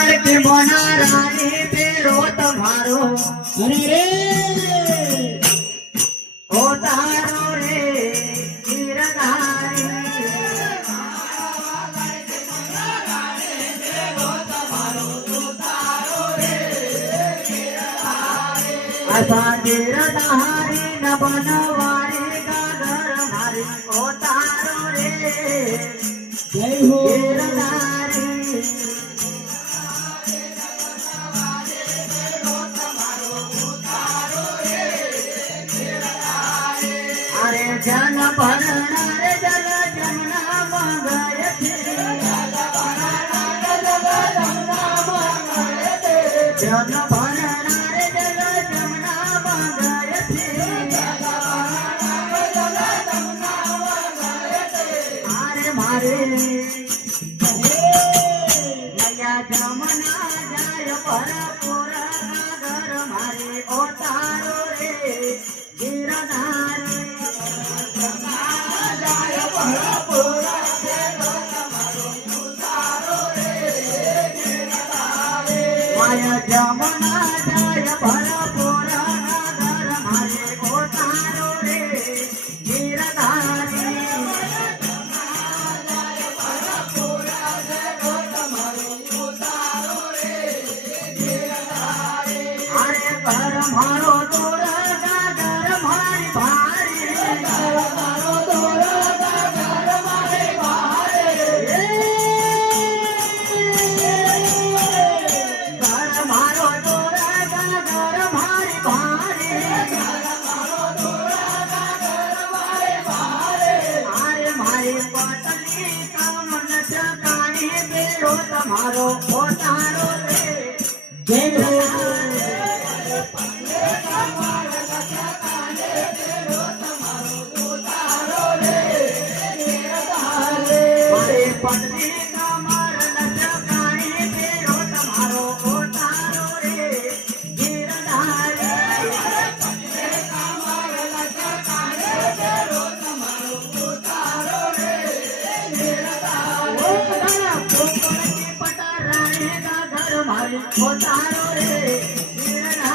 के मोना रानी पेरो तुम्हारो अरे रे ओ तारो रे गिरधारी असा गिरधारी न बनवारी गागर मारी ओ तारो रे जय हो गिरधारी जन भरणार जल जमुना मंगयते जन भरणार जल जमुना मंगयते मारे मारे नया जमुना जाय परपुर घर मारे ओ तारो रे गिरधारी जमुना जाय भरपुर घर मारे ओ तारो रे गिरधारी अरे घर मारो तोर गागर मारी भारी घर मारो तोर गागर मारी भारी मारो तोरा गागर मारी भारी मारे मारे पतली कामन चकानी बेरो तुम्हारो ओ तारो रे जय पत्नी कमर लचकानी बेरो तुम्हारो ओ तारो रे गिरधारी पत्नी कमर लचकानी बेरो तुम्हारो ओ तारो रे गिरधारी ओ पटा रानी का घर मारे ओ तारो रे गिरधारी